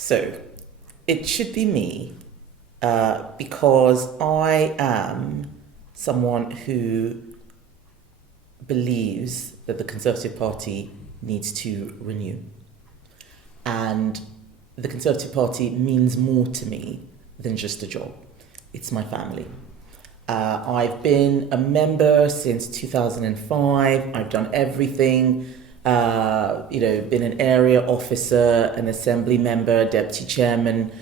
So, it should be me because I am someone who believes that the Conservative Party needs to renew. And the Conservative Party means more to me than just a job. It's my family. I've been a member since 2005. I've done everything. Been an area officer, an assembly member, deputy chairman,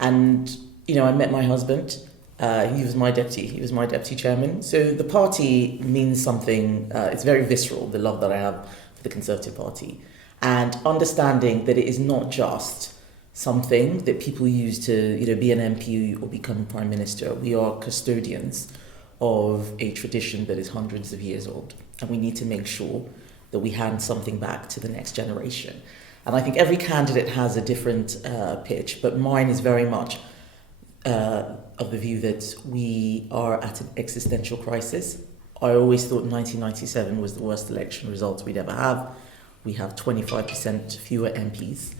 and I met my husband. He was my deputy chairman. So the party means something. It's very visceral, the love that I have for the Conservative Party, and understanding that it is not just something that people use to be an MP or become a prime minister. We are custodians of a tradition that is hundreds of years old, and we need to make sure that we hand something back to the next generation. And I think every candidate has a different pitch, but mine is very much of the view that we are at an existential crisis. I always thought 1997 was the worst election results we'd ever have. We have 25% fewer MPs,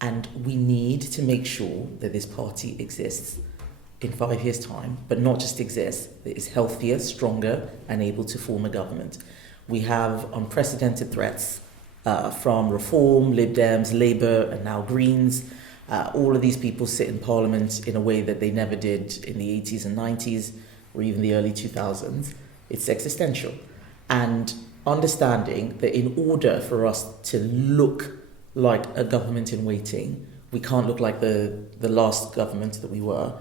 and we need to make sure that this party exists in 5 years' time, but not just exists, that is healthier, stronger, and able to form a government. We have unprecedented threats from Reform, Lib Dems, Labour, and now Greens. All of these people sit in Parliament in a way that they never did in the 80s and 90s, or even the early 2000s. It's existential. And understanding that in order for us to look like a government in waiting, we can't look like the last government that we were,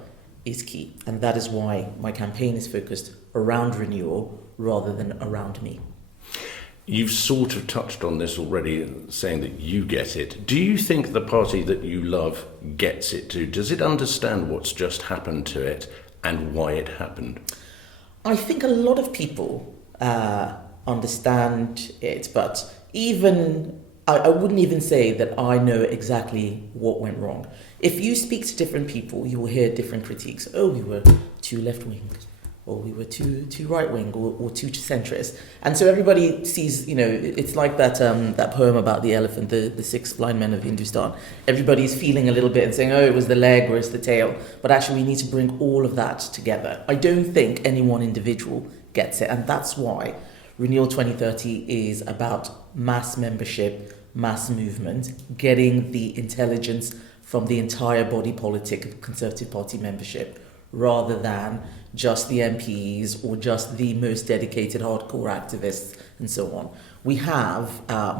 is key. And that is why my campaign is focused around renewal rather than around me. You've sort of touched on this already, saying that you get it. Do you think the party that you love gets it too? Does it understand what's just happened to it and why it happened? I think a lot of people understand it, but I wouldn't even say that I know exactly what went wrong. If you speak to different people, you will hear different critiques. Oh, we were too left-wing, or we were too right-wing, or too centrist. And so everybody sees, it's like that poem about the elephant, the six blind men of Hindustan. Everybody's feeling a little bit and saying, oh, it was the leg or it's the tail. But actually, we need to bring all of that together. I don't think any one individual gets it. And that's why Renewal 2030 is about mass membership, mass movement, getting the intelligence from the entire body politic of Conservative Party membership, rather than just the MPs or just the most dedicated hardcore activists and so on. We have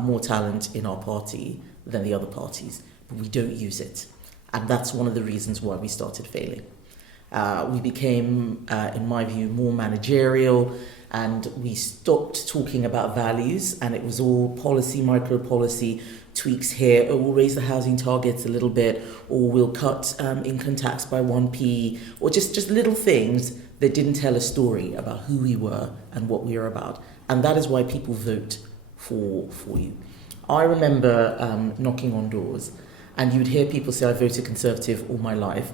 more talent in our party than the other parties, but we don't use it. And that's one of the reasons why we started failing. We became, in my view, more managerial, and we stopped talking about values, and it was all policy, micro-policy, tweaks here, or we'll raise the housing targets a little bit, or we'll cut income tax by 1p, or just little things that didn't tell a story about who we were and what we are about. And that is why people vote for you. I remember knocking on doors, and you'd hear people say, I voted Conservative all my life,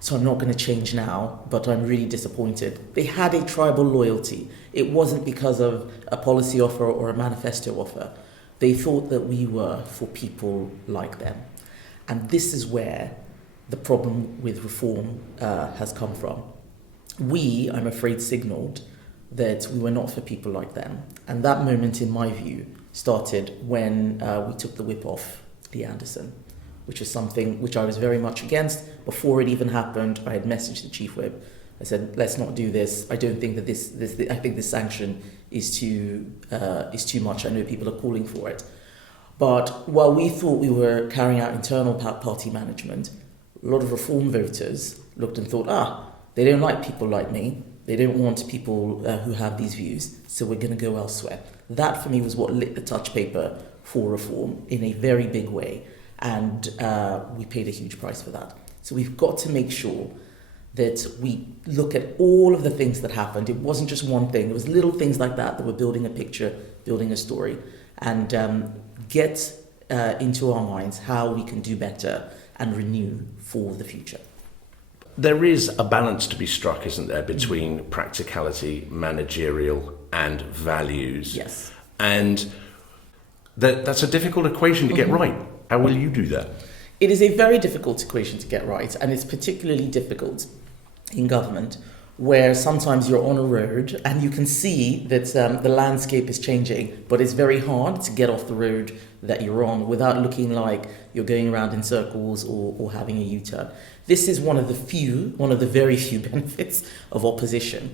so I'm not going to change now, but I'm really disappointed. They had a tribal loyalty. It wasn't because of a policy offer or a manifesto offer. They thought that we were for people like them. And this is where the problem with Reform has come from. We, I'm afraid, signalled that we were not for people like them. And that moment, in my view, started when we took the whip off Lee Anderson, which is something which I was very much against. Before it even happened, I had messaged the chief whip. I said, let's not do this. I don't think that I think this sanction is too much. I know people are calling for it. But while we thought we were carrying out internal party management, a lot of Reform voters looked and thought, they don't like people like me. They don't want people who have these views, so we're going to go elsewhere. That, for me, was what lit the touch paper for Reform in a very big way. And we paid a huge price for that. So we've got to make sure that we look at all of the things that happened. It wasn't just one thing. It was little things like that were building a picture, building a story, and get into our minds how we can do better and renew for the future. There is a balance to be struck, isn't there, between practicality, managerial, and values? Yes. And that's a difficult equation to get right. How will you do that? It is a very difficult equation to get right, and it's particularly difficult in government, where sometimes you're on a road and you can see that the landscape is changing, but it's very hard to get off the road that you're on without looking like you're going around in circles or having a U-turn. This is one of the very few benefits of opposition.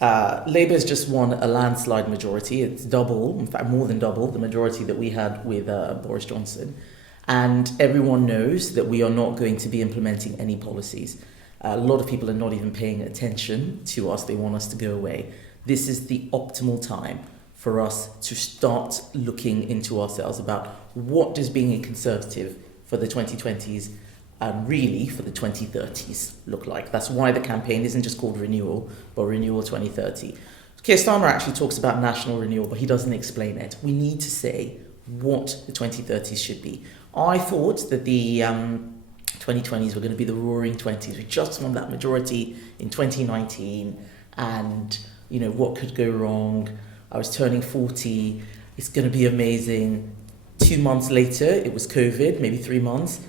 Labour has just won a landslide majority. It's double, in fact more than double, the majority that we had with Boris Johnson. And everyone knows that we are not going to be implementing any policies. A lot of people are not even paying attention to us. They want us to go away. This is the optimal time for us to start looking into ourselves about what does being a Conservative for the 2020s and really for the 2030s look like. That's why the campaign isn't just called Renewal, but Renewal 2030. Keir Starmer actually talks about national renewal, but he doesn't explain it. We need to say what the 2030s should be. I thought that the 2020s were going to be the roaring 20s. We just won that majority in 2019, and what could go wrong? I was turning 40. It's going to be amazing. 2 months later, it was COVID, maybe 3 months.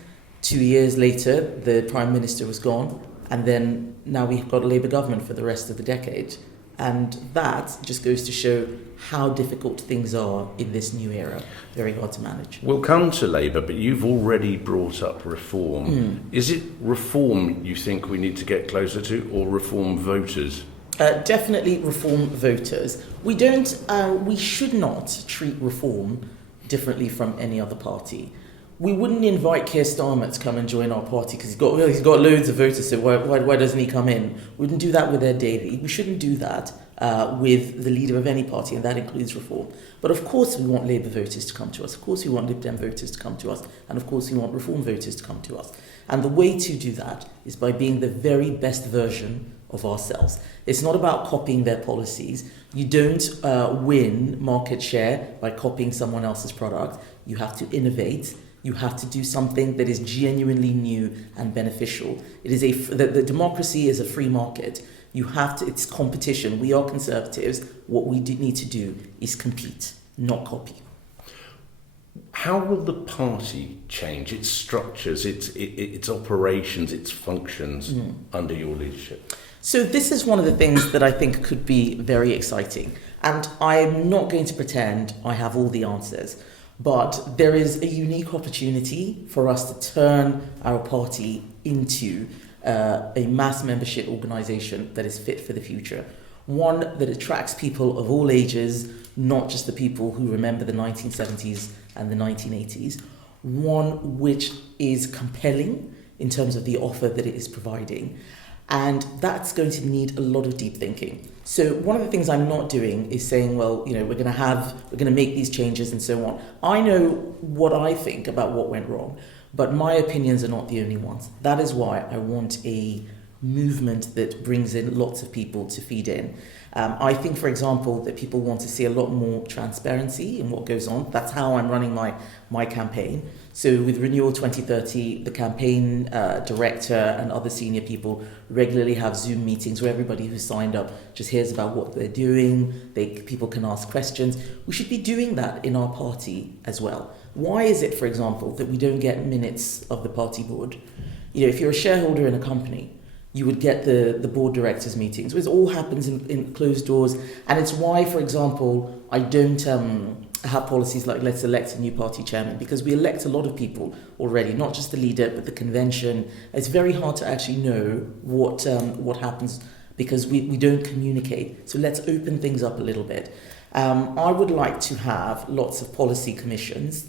2 years later, the Prime Minister was gone, and then now we've got a Labour government for the rest of the decade. And that just goes to show how difficult things are in this new era. Very hard to manage. We'll come to Labour, but you've already brought up reform. Is it reform you think we need to get closer to, or reform voters? Definitely reform voters. We should not treat reform differently from any other party. We wouldn't invite Keir Starmer to come and join our party because he's got loads of voters, so why doesn't he come in? We wouldn't do that with Ed Davey. We shouldn't do that with the leader of any party, and that includes reform. But of course we want Labour voters to come to us. Of course we want Lib Dem voters to come to us. And of course we want reform voters to come to us. And the way to do that is by being the very best version of ourselves. It's not about copying their policies. You don't win market share by copying someone else's product. You have to innovate. You have to do something that is genuinely new and beneficial. It is the democracy is a free market. It's competition. We are Conservatives. What we need to do is compete, not copy. How will the party change its structures, its operations, its functions under your leadership? So this is one of the things that I think could be very exciting. And I'm not going to pretend I have all the answers. But there is a unique opportunity for us to turn our party into a mass membership organisation that is fit for the future. One that attracts people of all ages, not just the people who remember the 1970s and the 1980s. One which is compelling in terms of the offer that it is providing. And that's going to need a lot of deep thinking. So one of the things I'm not doing is saying, well, we're going to make these changes and so on. I know what I think about what went wrong, but my opinions are not the only ones. That is why I want a movement that brings in lots of people to feed in. I think, for example, that people want to see a lot more transparency in what goes on. That's how I'm running my campaign. So with Renewal 2030, the campaign director and other senior people regularly have Zoom meetings where everybody who's signed up just hears about what they're doing. People can ask questions. We should be doing that in our party as well. Why is it, for example, that we don't get minutes of the party board? If you're a shareholder in a company, you would get the board directors meetings, which all happens in closed doors. And it's why, for example, I don't have policies like let's elect a new party chairman, because we elect a lot of people already, not just the leader, but the convention. It's very hard to actually know what happens because we don't communicate. So let's open things up a little bit. I would like to have lots of policy commissions,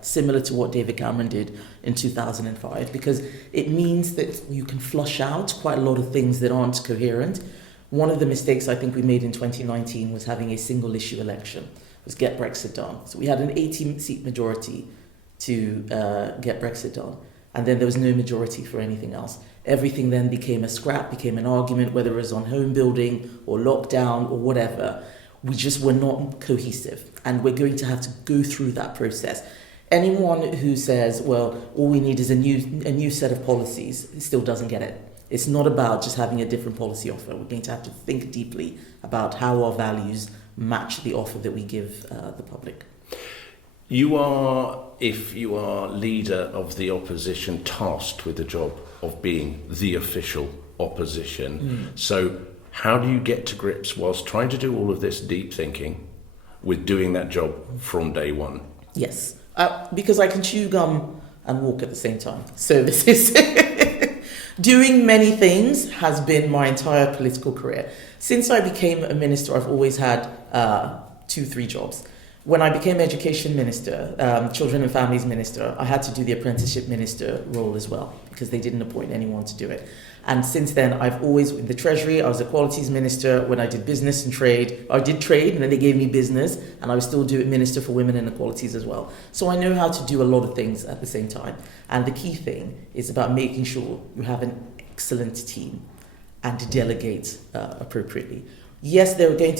similar to what David Cameron did in 2005, because it means that you can flush out quite a lot of things that aren't coherent. One of the mistakes I think we made in 2019 was having a single issue election, was get Brexit done. So we had an 18-seat majority to get Brexit done, and then there was no majority for anything else. Everything then became a scrap, became an argument, whether it was on home building or lockdown or whatever. We just were not cohesive, and we're going to have to go through that process. Anyone who says, well, all we need is a new set of policies, still doesn't get it. It's not about just having a different policy offer. We're going to have to think deeply about how our values match the offer that we give the public. If you are leader of the opposition, tasked with the job of being the official opposition. So how do you get to grips whilst trying to do all of this deep thinking with doing that job from day one? Yes, because I can chew gum and walk at the same time. So this is doing many things has been my entire political career. Since I became a minister, I've always had 2-3 jobs. When I became education minister, children and families minister, I had to do the apprenticeship minister role as well because they didn't appoint anyone to do it. And since then, I've always, in the Treasury, I was a qualities minister. When I did business and trade, I did trade and then they gave me business, and I was still minister for women and equalities as well. So I know how to do a lot of things at the same time. And the key thing is about making sure you have an excellent team and to delegate appropriately. Yes, there's going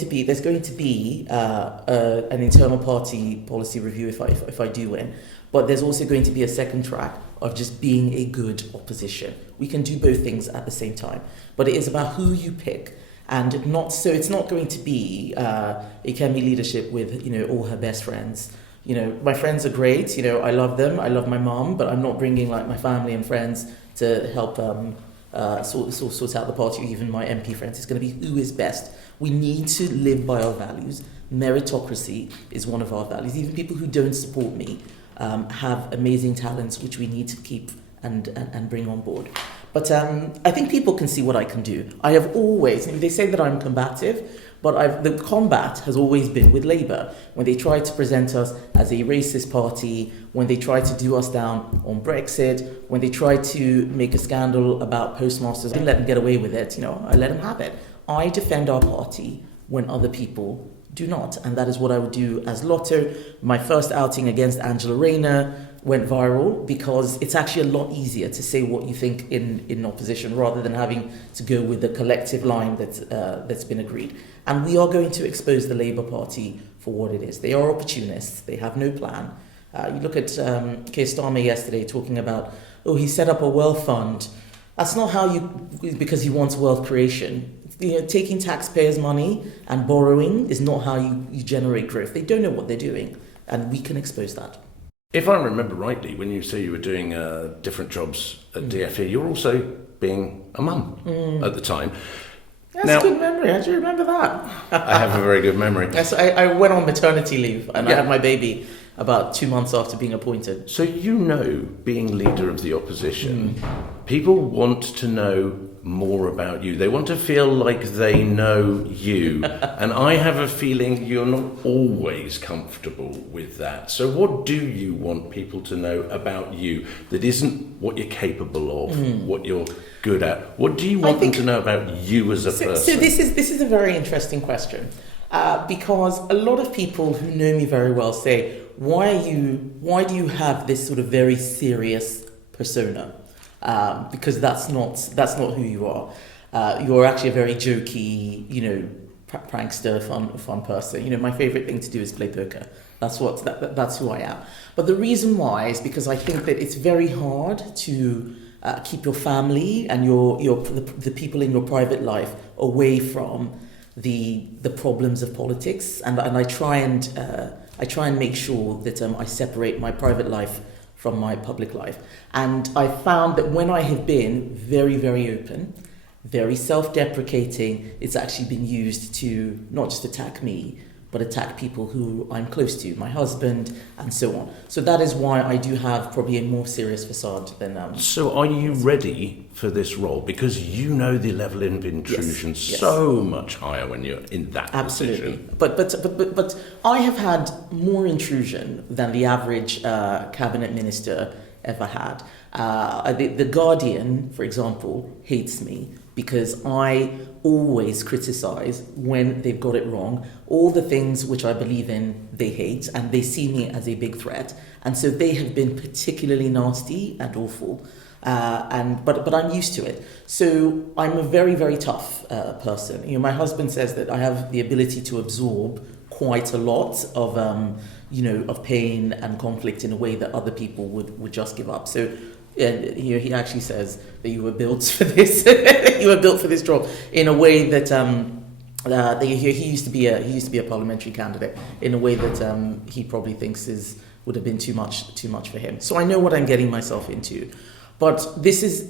to be an internal party policy review if I do win, but there's also going to be a second track of just being a good opposition. We can do both things at the same time, but it is about who you pick, and it's not going to be a Kemi leadership with all her best friends. My friends are great. I love them. I love my mom, but I'm not bringing like my family and friends to help sort out the party, or even my MP friends. It's going to be who is best. We need to live by our values. Meritocracy is one of our values. Even people who don't support me have amazing talents which we need to keep and bring on board. But I think people can see what I can do. I have always, they say that I'm combative, but the combat has always been with Labour. When they tried to present us as a racist party, when they tried to do us down on Brexit, when they tried to make a scandal about postmasters, I didn't let them get away with it. I let them have it. I defend our party when other people do not, and that is what I would do as Lotto. My first outing against Angela Rayner went viral because it's actually a lot easier to say what you think in opposition rather than having to go with the collective line that's been agreed. And we are going to expose the Labour Party for what it is. They are opportunists. They have no plan. You look at Keir Starmer yesterday talking about, he set up a wealth fund. That's not because he wants wealth creation. Taking taxpayers' money and borrowing is not how you generate growth. They don't know what they're doing, and we can expose that. If I remember rightly, when you say you were doing different jobs at DFE, you're also being a mum at the time. That's a good memory. How do you remember that? I have a very good memory. Yes, I went on maternity leave and I had my baby about 2 months after being appointed. So being leader of the opposition, people want to know more about you. They want to feel like they know you. And I have a feeling you're not always comfortable with that. So what do you want people to know about you that isn't what you're capable of, what you're good at? What do you want them to know about you as a person? So this is a very interesting question. Because a lot of people who know me very well say, why do you have this sort of very serious persona? Because that's not who you are. You're actually a very jokey, prankster, fun person. My favorite thing to do is play poker. That's who I am. But the reason why is because I think that it's very hard to keep your family and the people in your private life away from the problems of politics, and I try and make sure that I separate my private life from my public life. And I found that when I have been very, very open, very self-deprecating, it's actually been used to not just attack me, but attack people who I'm close to, my husband, and so on. So that is why I do have probably a more serious facade than... So are you ready for this role? Because the level of intrusion so much higher when you're in that position. But I have had more intrusion than the average cabinet minister ever had. The Guardian, for example, hates me because I always criticize when they've got it wrong. All the things which I believe in, they hate, and they see me as a big threat. And so they have been particularly nasty and awful. But I'm used to it. So I'm a very, very tough person. My husband says that I have the ability to absorb quite a lot of pain and conflict in a way that other people would just give up. So he actually says that you were built for this. You were built for this job in a way that he used to be a parliamentary candidate in a way that he probably thinks would have been too much for him. So I know what I'm getting myself into. But this is,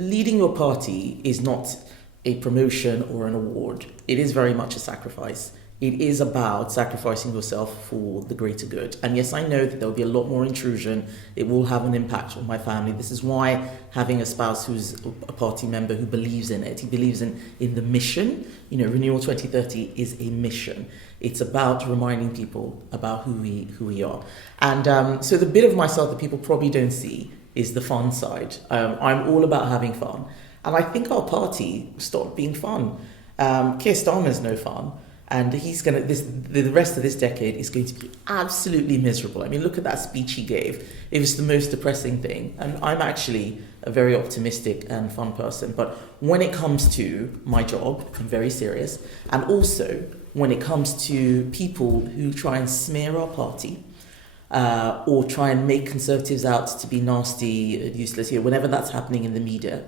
leading your party is not a promotion or an award. It is very much a sacrifice. It is about sacrificing yourself for the greater good. And yes, I know that there will be a lot more intrusion. It will have an impact on my family. This is why having a spouse who's a party member who believes in it, he believes in the mission. Renewal 2030 is a mission. It's about reminding people about who we are. And so the bit of myself that people probably don't see is the fun side. I'm all about having fun. And I think our party stopped being fun. Keir Starmer's no fun. And the rest of this decade is going to be absolutely miserable. I mean, look at that speech he gave. It was the most depressing thing. And I'm actually a very optimistic and fun person. But when it comes to my job, I'm very serious. And also, when it comes to people who try and smear our party, or try and make Conservatives out to be nasty, useless, whenever that's happening in the media,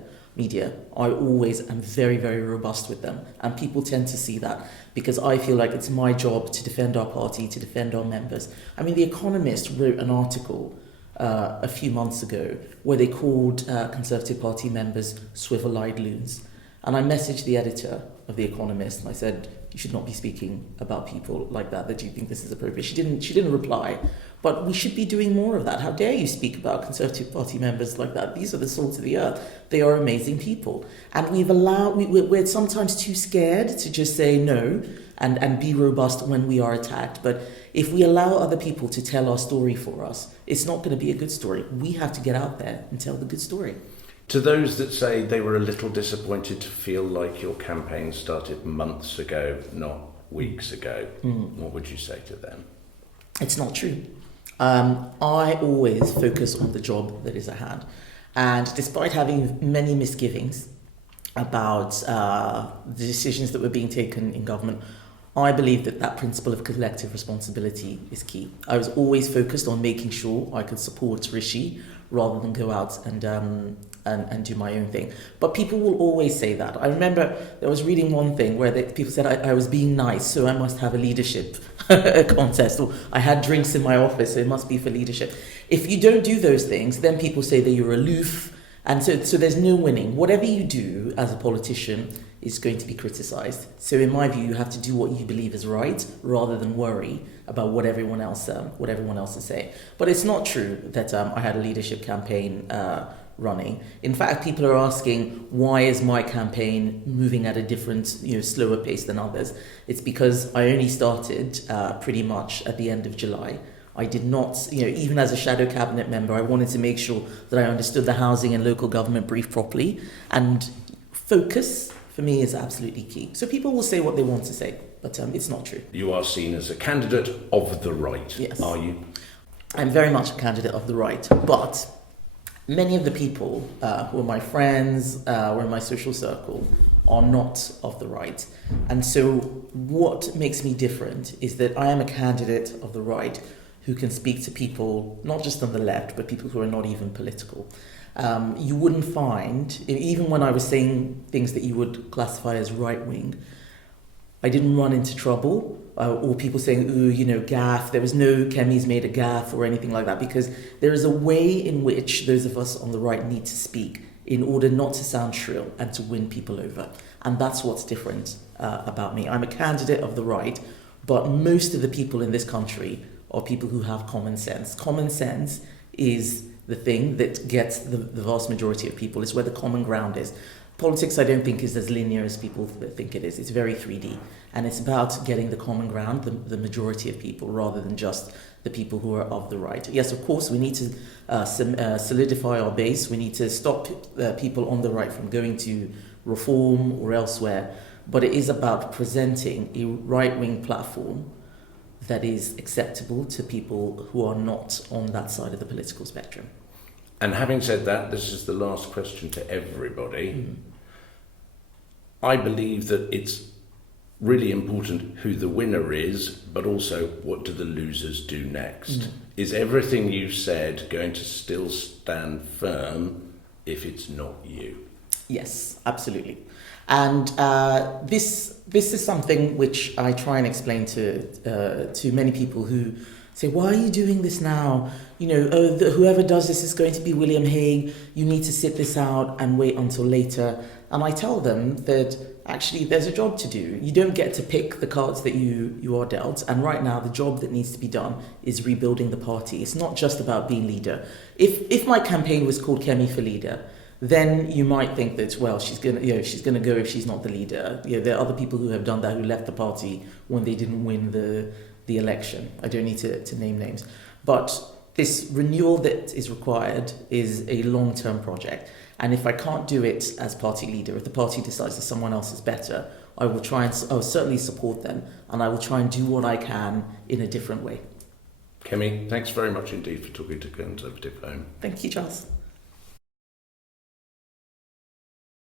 I always am very, very robust with them. And people tend to see that because I feel like it's my job to defend our party, to defend our members. I mean, The Economist wrote an article a few months ago where they called Conservative Party members swivel-eyed loons. And I messaged the editor of The Economist and I said, you should not be speaking about people like that. Do you think this is appropriate? She didn't reply. But we should be doing more of that. How dare you speak about Conservative Party members like that? These are the salt of the earth. They are amazing people. And we're sometimes too scared to just say no and be robust when we are attacked. But if we allow other people to tell our story for us, it's not going to be a good story. We have to get out there and tell the good story. To those that say they were a little disappointed to feel like your campaign started months ago, not weeks ago, what would you say to them? It's not true. I always focus on the job that is at hand. And despite having many misgivings about the decisions that were being taken in government, I believe that principle of collective responsibility is key. I was always focused on making sure I could support Rishi rather than go out and do my own thing. But people will always say that. I remember I was reading one thing where people said I was being nice, so I must have a leadership contest, or I had drinks in my office, so it must be for leadership. If you don't do those things, then people say that you're aloof, and so there's no winning. Whatever you do as a politician is going to be criticised. So in my view, you have to do what you believe is right, rather than worry about what everyone else is saying. But it's not true that I had a leadership campaign running. In fact, people are asking, why is my campaign moving at a different, slower pace than others? It's because I only started pretty much at the end of July. I did not, even as a shadow cabinet member, I wanted to make sure that I understood the housing and local government brief properly. And focus, for me, is absolutely key. So people will say what they want to say, but it's not true. You are seen as a candidate of the right, yes. Are you? I'm very much a candidate of the right, but many of the people who are my friends or in my social circle are not of the right. And so what makes me different is that I am a candidate of the right who can speak to people, not just on the left, but people who are not even political. You wouldn't find, even when I was saying things that you would classify as right-wing, I didn't run into trouble or people saying, gaffe. There was no Kemi's made a gaffe or anything like that, because there is a way in which those of us on the right need to speak in order not to sound shrill and to win people over. And that's what's different about me. I'm a candidate of the right, but most of the people in this country are people who have common sense. Common sense is the thing that gets the vast majority of people. It's where the common ground is. Politics, I don't think, is as linear as people think it is. It's very 3D. And it's about getting the common ground, the majority of people, rather than just the people who are of the right. Yes, of course, we need to solidify our base. We need to stop people on the right from going to Reform or elsewhere. But it is about presenting a right-wing platform that is acceptable to people who are not on that side of the political spectrum. And having said that, this is the last question to everybody. I believe that it's really important who the winner is, but also what do the losers do next? Is everything you said going to still stand firm if it's not you? Yes, absolutely. And this is something which I try and explain to many people who say, why are you doing this now? You know, whoever does this is going to be William Hague. You need to sit this out and wait until later. And I tell them that actually there's a job to do. You don't get to pick the cards that you are dealt. And right now the job that needs to be done is rebuilding the party. It's not just about being leader. If my campaign was called Kemi for Leader, then you might think that, well, she's gonna go if she's not the leader. You know, there are other people who have done that, who left the party when they didn't win the election. I don't need to name names. But this renewal that is required is a long-term project. And if I can't do it as party leader, if the party decides that someone else is better, I will certainly support them, and I will try and do what I can in a different way. Kemi, thanks very much indeed for talking to Conservative Home. Thank you, Giles.